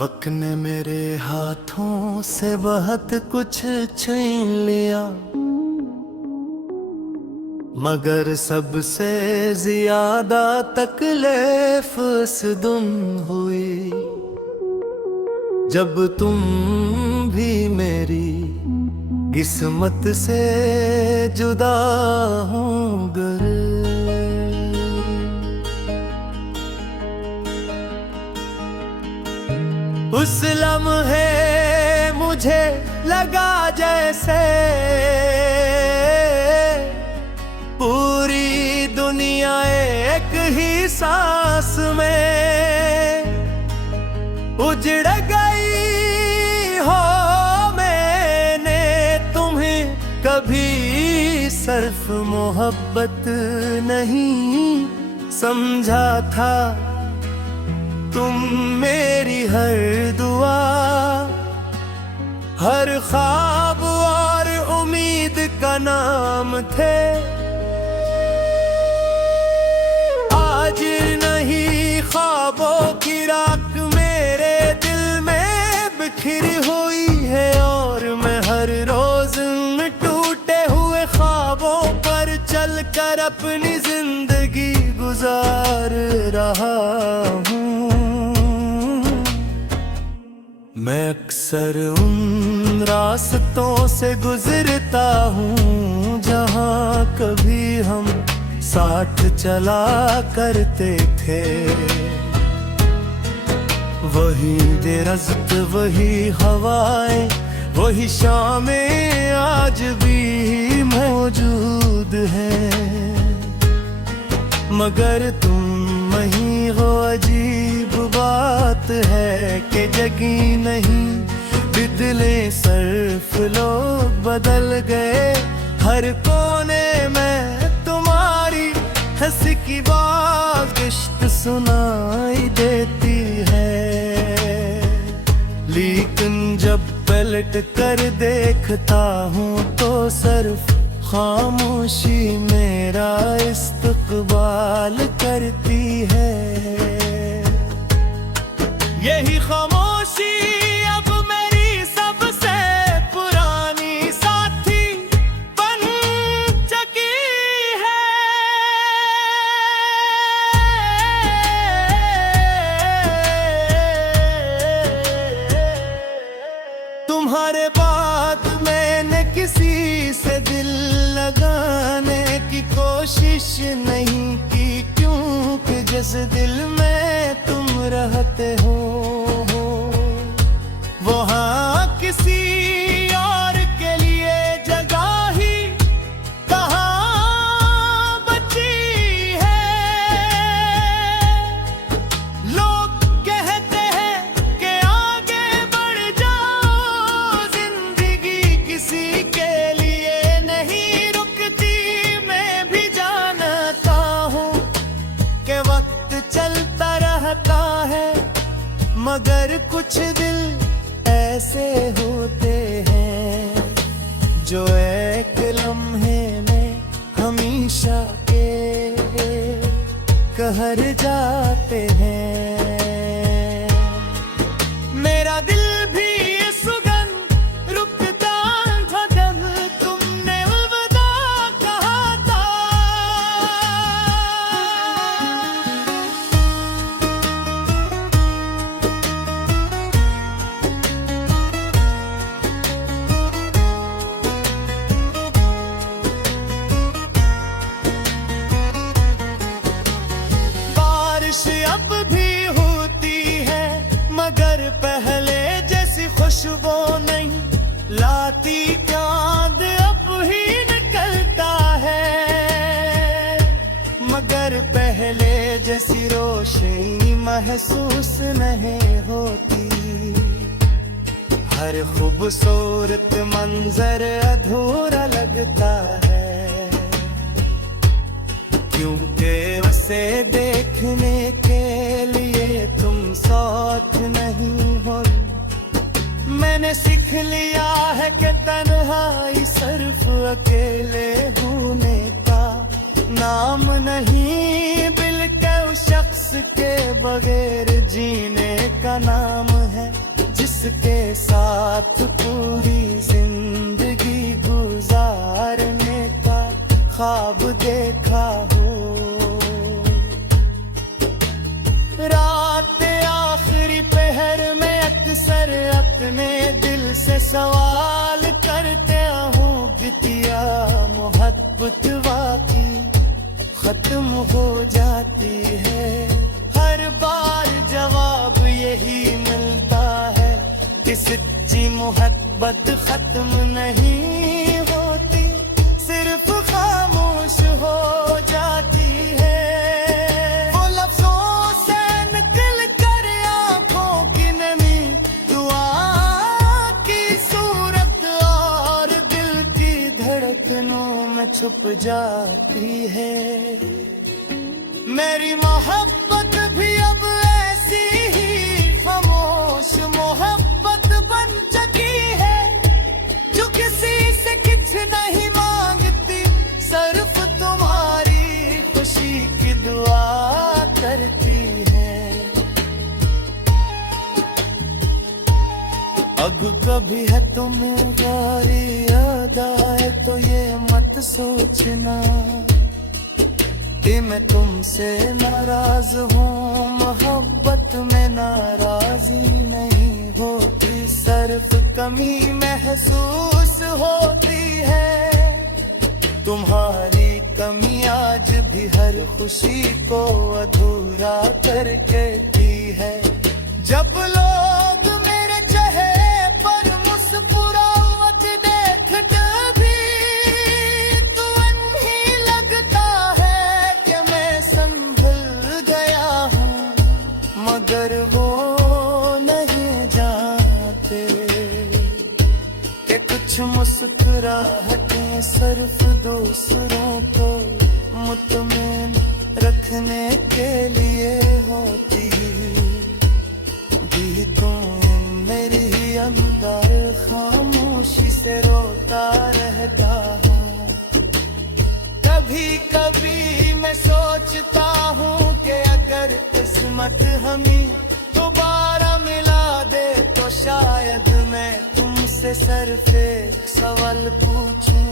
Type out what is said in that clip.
वक्त ने मेरे हाथों से बहुत कुछ छीन लिया, मगर सबसे ज्यादा तकलीफ उस दिन हुई जब तुम भी मेरी किस्मत से जुदा हो गए। उस लम्हे मुझे लगा जैसे पूरी दुनिया एक ही सांस में उजड़ गई हो। मैंने तुम्हें कभी सिर्फ मोहब्बत नहीं समझा था, तुम मेरी हर दुआ, हर ख्वाब और उम्मीद का नाम थे। आज नहीं ख्वाबों की राख मेरे दिल में बिखरी हुई है, और मैं हर रोज उन टूटे हुए ख्वाबों पर चलकर अपनी जिंदगी गुजार रहा हूँ। मैं अक्सर उन रास्तों से गुजरता हूँ जहाँ कभी हम साथ चला करते थे। वही दरख्त, वही हवाएं, वही शामें आज भी मौजूद हैं, मगर तुम नहीं हो। अजीब बात है कि जगी नहीं, बिदले सिर्फ लोग बदल गए। हर कोने में तुम्हारी हंसी की बागिश्त सुनाई देती है, लेकिन जब पलट कर देखता हूँ तो सिर्फ खामोशी मेरा इस्तकबाल करती है। यही खामोशी अब मेरी सबसे पुरानी साथी बन चुकी है। तुम्हारे बाद मैंने किसी से दिल लगाने की कोशिश नहीं की, क्योंकि जिस दिल में तुम रहते हो वहाँ किसी और के लिए जगह ही कहाँ बची है। लोग कहते हैं कि आगे बढ़ जाओ, जिंदगी किसी के लिए नहीं रुकती। मैं भी जानता हूँ कि वक्त चलता रहता है, मगर कुछ दिल ऐसे होते हैं जो एक लम्हे में हमेशा के कहर जाते हैं। मेरा दिल भी ये सुगंध रुकता था जब तुमने अलविदा कहा था। अब भी होती है, मगर पहले जैसी खुशबू नहीं लाती। चांद अब ही निकलता है, मगर पहले जैसी रोशनी महसूस नहीं होती। हर खूबसूरत मंजर अधूरा लगता है, क्योंकि उसे देखने के लिए तुम साथ नहीं हो। मैंने सीख लिया है कि तन्हाई सिर्फ अकेले होने का नाम नहीं, बल्कि उस शख्स के बगैर जीने का नाम है। जिसके साथ पूरी जिंदगी गुजारने का ख्वाब देखा हो। रात आखिरी पहर में अक्सर अपने दिल से सवाल करते हूँ कि क्या मोहब्बत वाकई खत्म हो जाती है। हर बार जवाब यही मिलता है कि सच्ची मोहब्बत खत्म नहीं होती, सिर्फ खामोश हो जाती है। वो लफ्जों से निकल कर आंखों की नमी, दुआ की सूरत और दिल की धड़कनों में छुप जाती है। मेरी मोहब्बत भी अब ऐसी ही खामोश मोहब्बत बन चुकी है, जो किसी से कुछ नहीं मांगती, सिर्फ तुम्हारी खुशी की दुआ करती है। अब कभी है तुम्हें यारी याद आए तो ये मत सोचना कि मैं तुमसे नाराज हूँ। मोहब्बत में नाराजी नहीं होती, सिर्फ कमी महसूस होती है। तुम्हारी कमी आज भी हर खुशी को अधूरा करके दी है। जब लोग मेरे चेहरे पर मुस्कुराहट देखते भी तो नहीं लगता है कि मैं संभल गया हूँ, मगर वो नहीं जानते कि कुछ मुस्कुराहटें सिर्फ दूसरों को मुतमईन रखने के लिए होती। गीतों मेरी ही अंदर खामोशी से रोता रहता हूँ। कभी कभी मैं सोचता हूँ कि अगर किस्मत हमें दोबारा मिला दे तो शायद मैं तुमसे सिर्फ एक सवाल पूछूं।